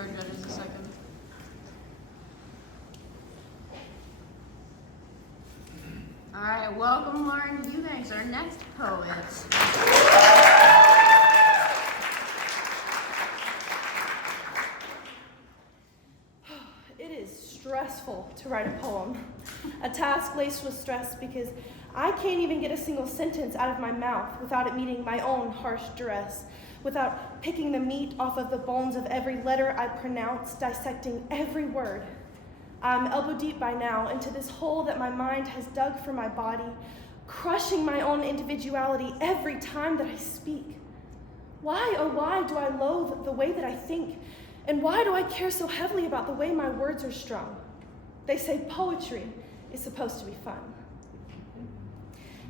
our judges a second. All right, welcome Lauren Eubanks, our next poet. It is stressful to write a poem, a task laced with stress because I can't even get a single sentence out of my mouth without it meeting my own harsh duress, without picking the meat off of the bones of every letter I pronounce, dissecting every word. I'm elbow deep by now into this hole that my mind has dug for my body, crushing my own individuality every time that I speak. Why, oh why, do I loathe the way that I think? And why do I care so heavily about the way my words are strung? They say poetry is supposed to be fun.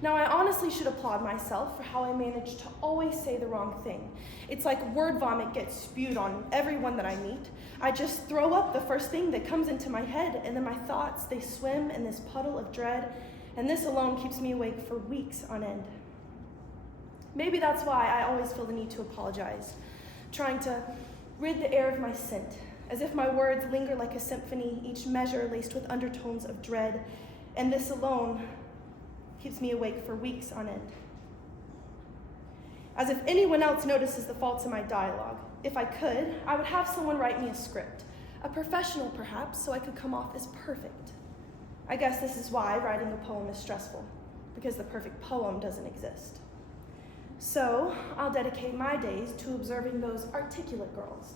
Now, I honestly should applaud myself for how I manage to always say the wrong thing. It's like word vomit gets spewed on everyone that I meet. I just throw up the first thing that comes into my head, and then my thoughts, they swim in this puddle of dread, and this alone keeps me awake for weeks on end. Maybe that's why I always feel the need to apologize, trying to rid the air of my scent, as if my words linger like a symphony, each measure laced with undertones of dread, and this alone keeps me awake for weeks on end. As if anyone else notices the faults in my dialogue. If I could, I would have someone write me a script, a professional perhaps, so I could come off as perfect. I guess this is why writing a poem is stressful, because the perfect poem doesn't exist. So I'll dedicate my days to observing those articulate girls,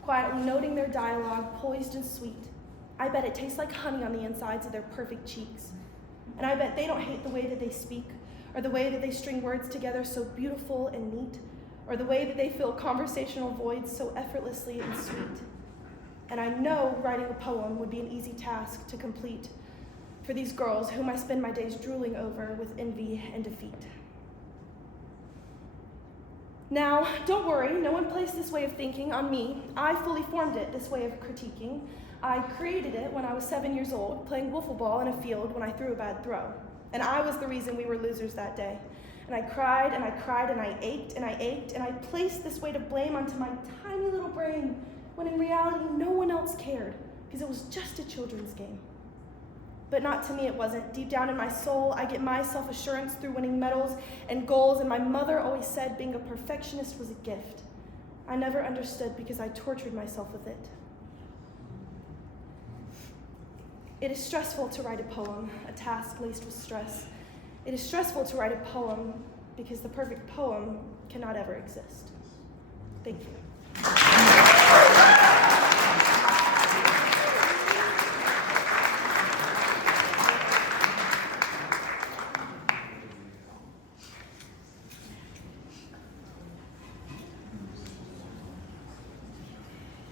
quietly noting their dialogue, poised and sweet. I bet it tastes like honey on the insides of their perfect cheeks. And I bet they don't hate the way that they speak, or the way that they string words together so beautiful and neat, or the way that they fill conversational voids so effortlessly and sweet. And I know writing a poem would be an easy task to complete for these girls whom I spend my days drooling over with envy and defeat. Now, don't worry, no one placed this way of thinking on me. I fully formed it, this way of critiquing. I created it when I was 7 years old, playing wiffle ball in a field when I threw a bad throw. And I was the reason we were losers that day. And I cried and I cried and I ached and I ached, and I placed this weight of blame onto my tiny little brain, when in reality no one else cared, because it was just a children's game. But not to me it wasn't. Deep down in my soul, I get my self-assurance through winning medals and goals, and my mother always said being a perfectionist was a gift. I never understood because I tortured myself with it. It is stressful to write a poem, a task laced with stress. It is stressful to write a poem because the perfect poem cannot ever exist. Thank you.